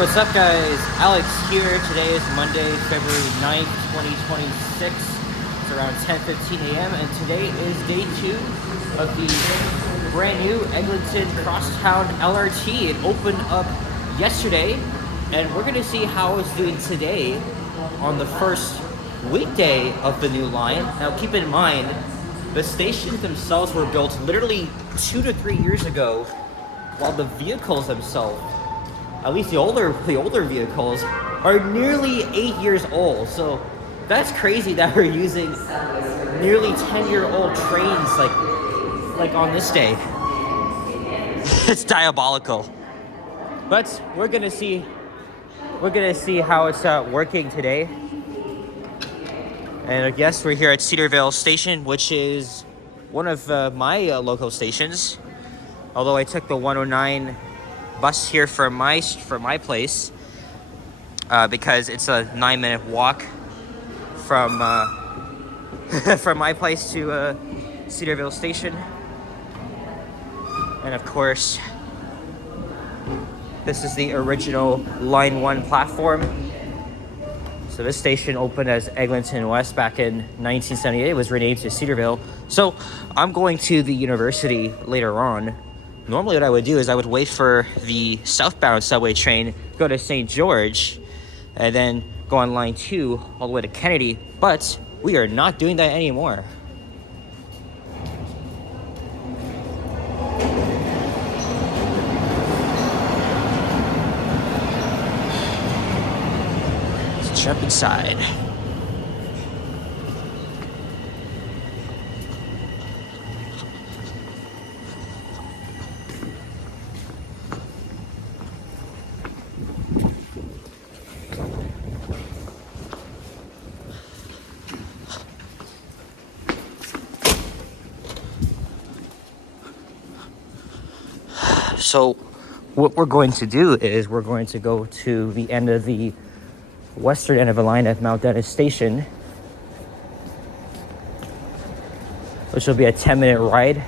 what's up guys? Alex here. Today is Monday, February 9th, 2026. It's around 10:15 a.m. and today is day 2 of the brand new Eglinton Crosstown LRT. It opened up yesterday and we're going to see how it's doing today on the first weekday of the new line. Now keep in mind, the stations themselves were built literally 2 to 3 years ago, while the vehicles themselves, at least the older vehicles, are nearly 8 years old. So that's crazy that we're using nearly 10-year-old trains like on this day. It's diabolical. But we're gonna see how it's working today. And I guess we're here at Cedarvale Station, which is one of my local stations. Although I took the 109 bus here from my place because it's a 9-minute walk from from my place to Cedarvale Station. And of course, this is the original Line 1 platform. So this station opened as Eglinton West back in 1978. It was renamed to Cedarvale. So I'm going to the university later on. Normally what I would do is I would wait for the southbound subway train, go to St. George, and then go on line 2 all the way to Kennedy. But we are not doing that anymore. Let's jump inside. So what we're going to do is we're going to go to the end of the western end of the line at Mount Dennis Station, which will be a 10-minute ride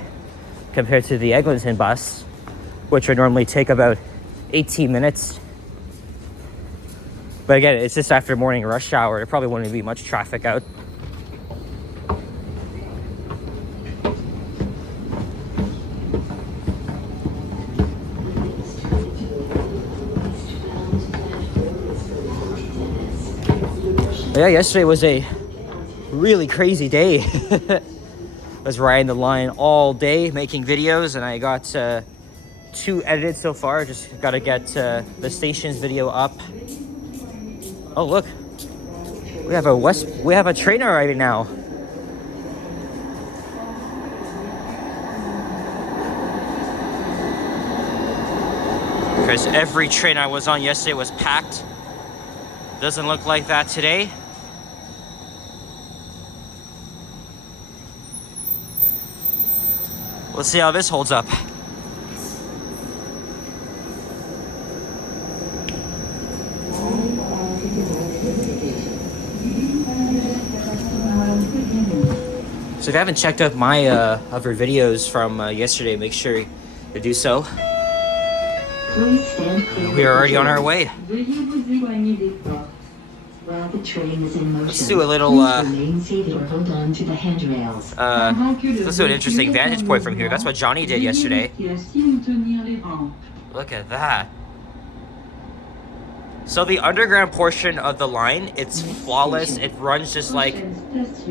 compared to the Eglinton bus, which would normally take about 18 minutes. But again, it's just after morning rush hour. There probably wouldn't be much traffic out. Yeah, yesterday was a really crazy day. I was riding the line all day, making videos, and I got 2 edited so far. Just got to get the station's video up. Oh, look, we have a train arriving now. Because every train I was on yesterday was packed. Doesn't look like that today. Let's see how this holds up. So if you haven't checked out my other videos from yesterday, make sure to do so. We are alredy on our way. Let's do a little let's do an interesting vantage point from here. That's what Johnny did yesterday. Look at that. So the underground portion of the line, it's flawless. It runs just like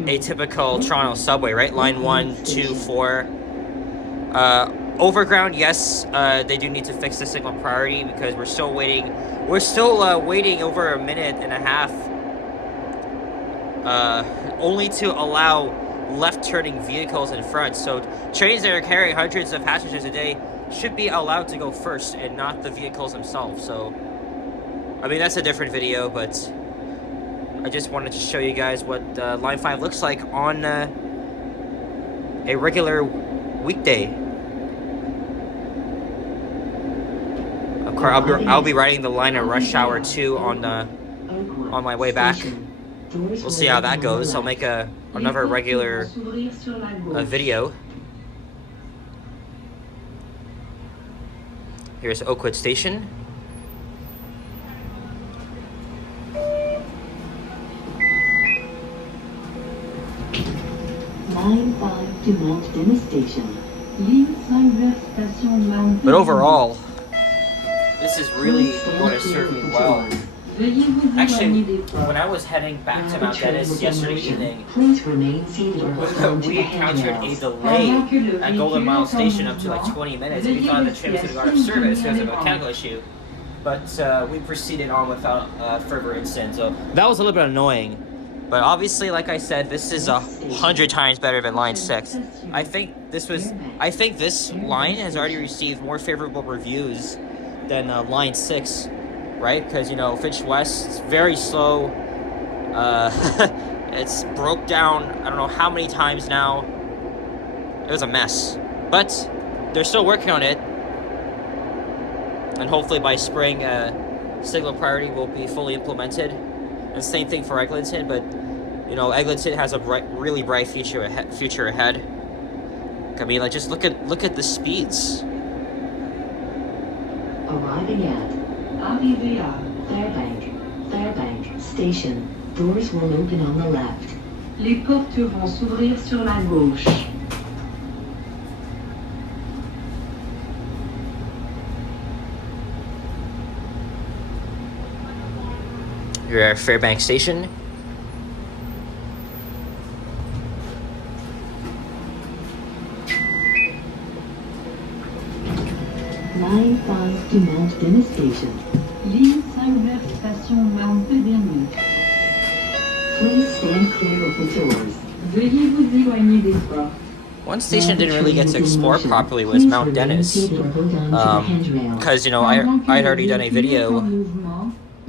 a typical Toronto subway, right? Line 1, 2, 4. Overground, yes, they do need to fix the signal priority because we're still waiting. We're still waiting over a minute and a half, only to allow left-turning vehicles in front. So trains that are carrying hundreds of passengers a day should be allowed to go first and not the vehicles themselves. So, I mean, that's a different video, but I just wanted to show you guys what Line 5 looks like on a regular weekday. Of course, I'll be riding the line at rush hour 2 on my way back. We'll see how that goes. I'll make another regular video. Here's Oakwood Station. Line 5 to Mount Dennis Station. Ligne 5 vers station Mount But Dennis. overall, this is really going to serve me well. Actually, when I was heading back to Mount Dennis yesterday evening, we encountered a delay at Golden Mile Station up to like 20 minutes. We thought the train was going to go out of service because of a mechanical issue. But we proceeded on without further incident. So that was a little bit annoying. But obviously, like I said, this is 100 times better than Line 6. I think this line has already received more favorable reviews than Line 6. Right? Because, you know, Finch West is very slow. It's broke down I don't know how many times now. It was a mess. But they're still working on it. And hopefully by spring, signal priority will be fully implemented. And same thing for Eglinton. But, you know, Eglinton has a really bright future ahead. I mean, like, just look at the speeds. Arriving at Arrivé à Fairbank Station. Doors will open on the left. Les portes vont s'ouvrir sur la gauche. You're at Fairbank Station. Line 5 to Mount Dennis Station. Ligne 5 vers station Mount Dennis. Please stand clear of the doors. Veuillez vous éloigner des portes. One station didn't really get to explore properly was Mount Dennis. Because, you know, I'd already done a video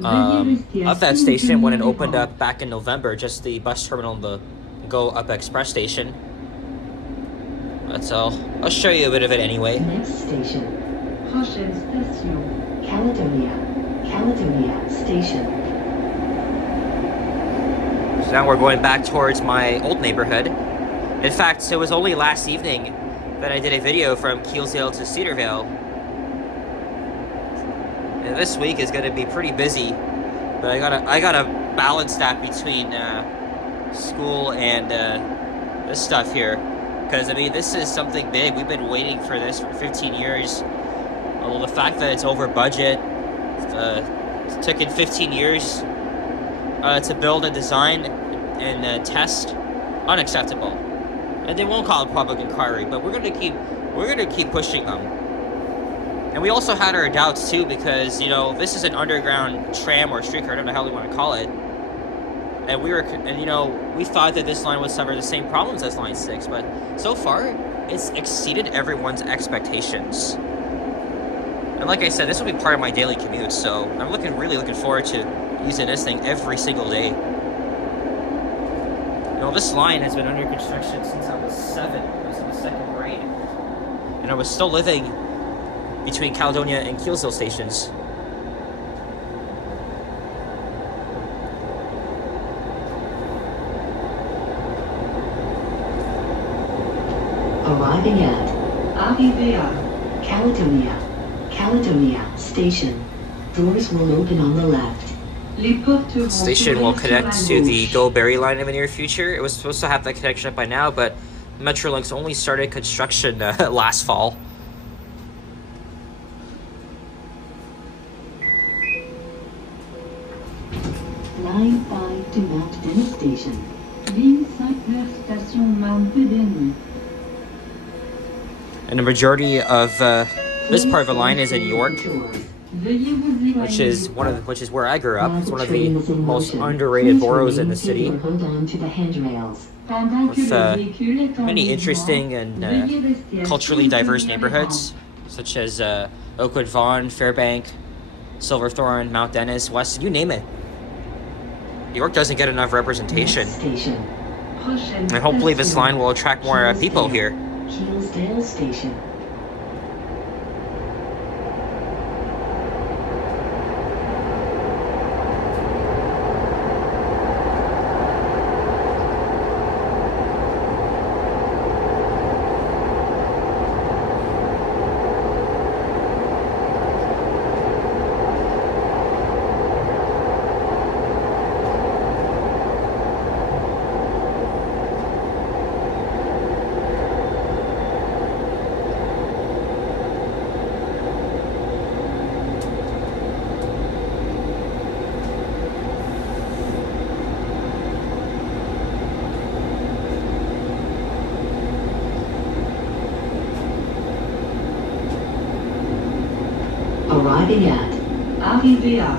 of that station when it opened up back in November, just the bus terminal and the Go Up Express station. But I'll show you a bit of it anyway. Next station. Prochaine station. Caledonia Station. So now we're going back towards my old neighborhood. In fact, it was only last evening that I did a video from Keelsdale to Cedarvale. And this week is going to be pretty busy, but I gotta balance that between school and this stuff here. Because, I mean, this is something big. We've been waiting for this for 15 years. Although the fact that it's over budget, it's taken 15 years to build and design and test, unacceptable. And they won't call it public inquiry, but we're gonna keep pushing them. And we also had our doubts too, because, you know, this is an underground tram or streetcar, I don't know how you want to call it. And you know, we thought that this line would suffer the same problems as Line 6, but so far, it's exceeded everyone's expectations. And like I said, this will be part of my daily commute, so I'm really looking forward to using this thing every single day. You know, this line has been under construction since I was 7. I was in the 2nd grade. And I was still living between Caledonia and Keelsdale stations. Arriving at Arrivé à Caledonia Station. Doors will open on the left. The station will connect to the Go Berry line in the near future. It was supposed to have that connection up by now, but Metrolinx only started construction last fall. Line 5 to Mount Dennis Station. Ligne 5 vers station Mount Dennis. And the majority of this part of the line is in York, which is where I grew up. It's one of the most underrated boroughs in the city, with many interesting and culturally diverse neighborhoods, such as Oakwood Vaughan, Fairbank, Silverthorne, Mount Dennis, West, you name it. York doesn't get enough representation. And hopefully this line will attract more people here. Keelsdale Station. Arriving at. Arrivé à.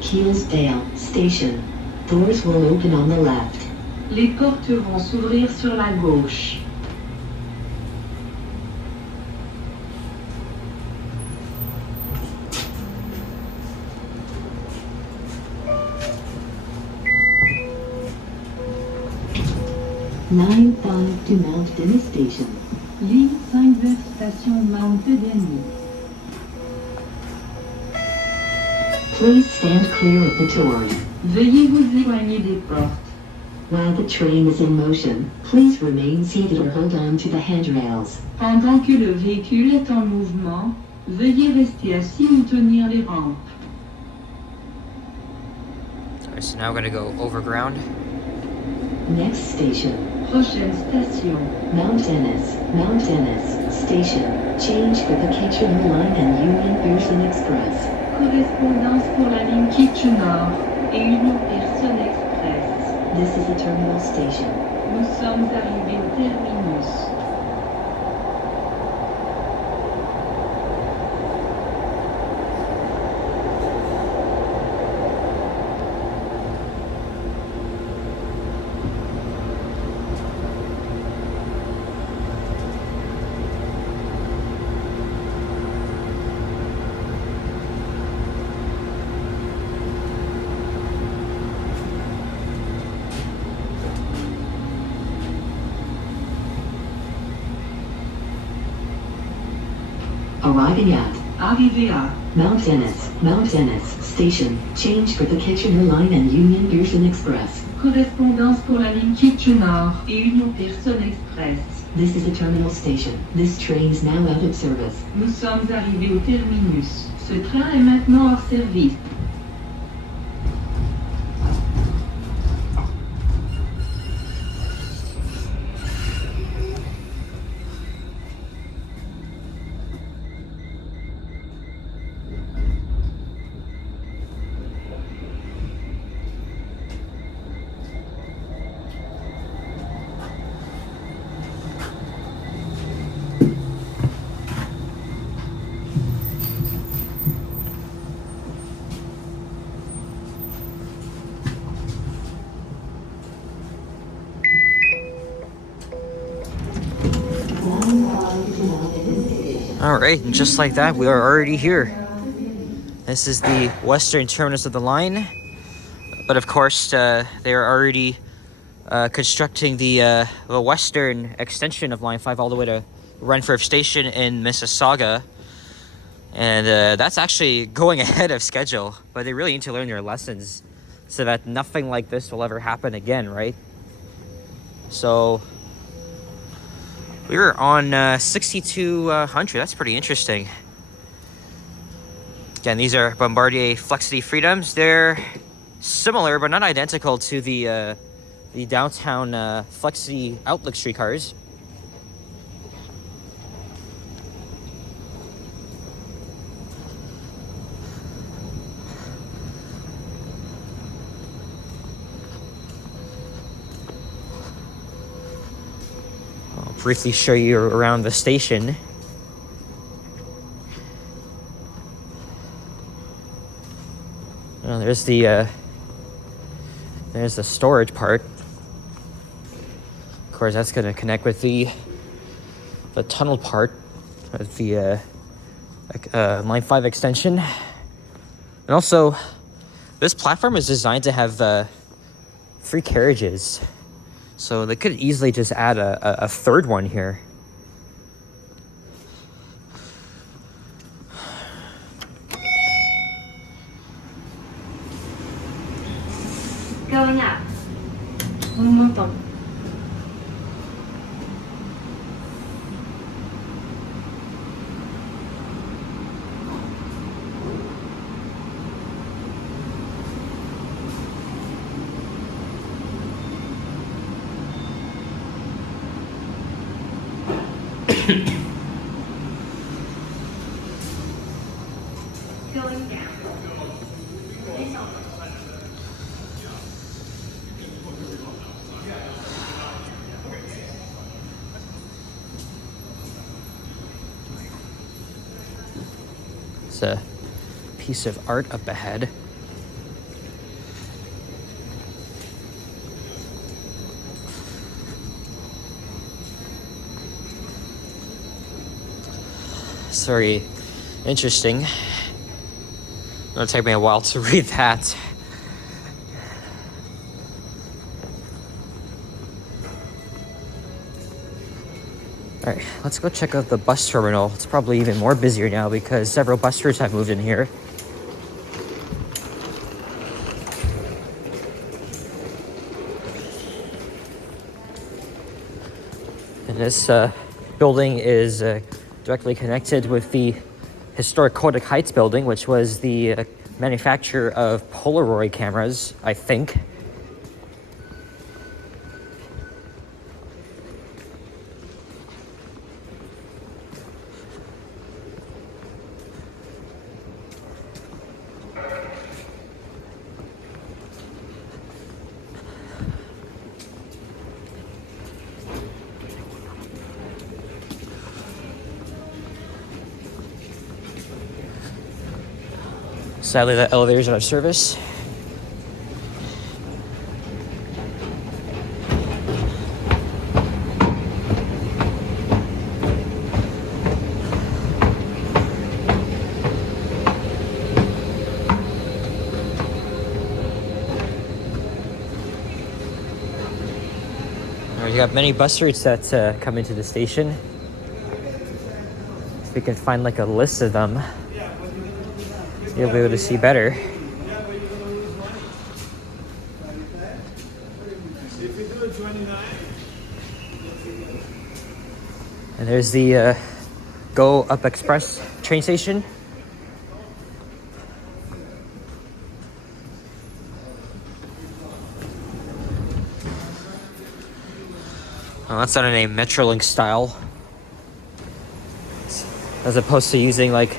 Keelsdale Station. Doors will open on the left. Les portes vont s'ouvrir sur la gauche. Line 5 to Mount Dennis Station. Ligne 5 vers station Mount Dennis. Please stand clear of the doors. Veuillez vous éloigner des portes. While the train is in motion, please remain seated or hold on to the handrails. Pendant que le véhicule est en mouvement, veuillez rester assis ou tenir les rampes. Alright, so now we're gonna go overground. Next station. Prochaine station. Mount Dennis Station. Change for the Kitchener Line and Union Pearson Express. Correspondance pour la ligne Kitchener et Union Pearson Express. This is a terminal station. Nous sommes arrivés au terminus. Arriving at. Arrivé à. Mount Dennis Station. Change for the Kitchener Line and Union Pearson Express. Correspondance pour la ligne Kitchener et Union Pearson Express. This is a terminal station. This train is now out of service. Nous sommes arrivés au terminus. Ce train est maintenant hors service. Alright, and just like that, we are already here. This is the western terminus of the line. But of course, they are already constructing the western extension of Line 5 all the way to Renfrew Station in Mississauga. And that's actually going ahead of schedule. But they really need to learn their lessons so that nothing like this will ever happen again, right? So we were on 6200. That's pretty interesting. Again, these are Bombardier Flexity Freedoms. They're similar but not identical to the downtown Flexity Outlook streetcars. I'll briefly show you around the station. Well, there's the storage part. Of course, that's going to connect with the tunnel part of the Line 5 extension. And also, this platform is designed to have free carriages. So they could easily just add a third one here. Going up. Un montón. Going down. It's a piece of art up ahead. It's very interesting. It'll take me a while to read that. All right, let's go check out the bus terminal. It's probably even more busier now because several bus routes have moved in here. And this building is directly connected with the historic Kodak Heights building, which was the manufacturer of Polaroid cameras, I think. Sadly, the elevator's out of service. You got many bus routes that come into the station. If we can find like a list of them, you'll be able to see better. And there's the Go Up Express train station. Well, that's done in a Metrolink style, as opposed to using like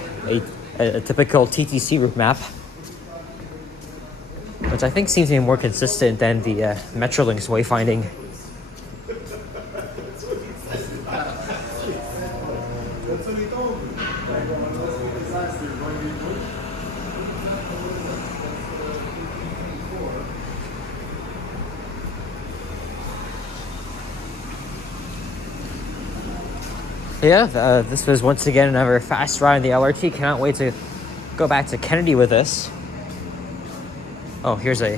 a typical TTC route map, which I think seems to be more consistent than the Metrolink's wayfinding. Yeah, this was once again another fast ride on the LRT. Cannot wait to go back to Kennedy with this. Oh, here's a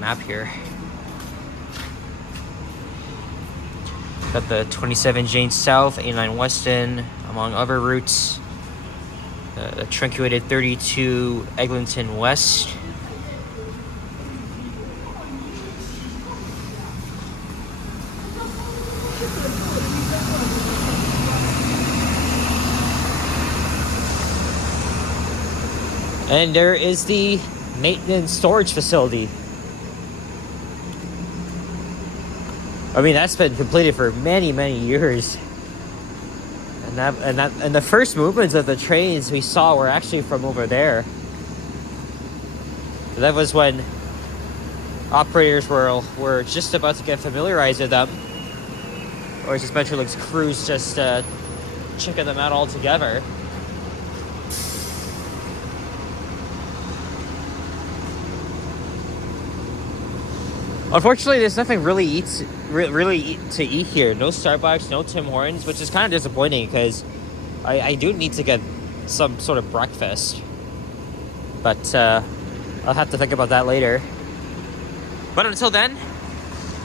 map here. Got the 27 Jane South, 89 Weston, among other routes. The truncated 32 Eglinton West. And there is the maintenance storage facility. I mean, that's been completed for many, many years. And the first movements of the trains we saw were actually from over there. That was when operators were just about to get familiarized with them, or just Metrolink's crews just checking them out all together. Unfortunately, there's nothing really to eat here. No Starbucks, no Tim Hortons, which is kind of disappointing because I do need to get some sort of breakfast. But I'll have to think about that later. But until then,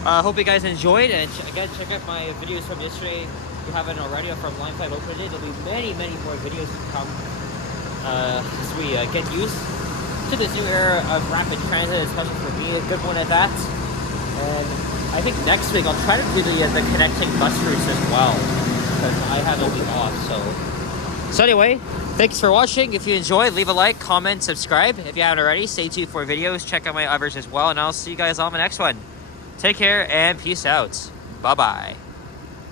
hope you guys enjoyed. And again, check out my videos from yesterday if you haven't already, from Line 5 opened it. There'll be many, many more videos to come as we get used to this new era of rapid transit, especially for me, a good one at that. And I think next week I'll try to do the connecting bus routes as well, because I have a week off. So anyway, thanks for watching. If you enjoyed, leave a like, comment, subscribe. If you haven't already, stay tuned for videos. Check out my others as well, and I'll see you guys on the next one. Take care and peace out. Bye-bye.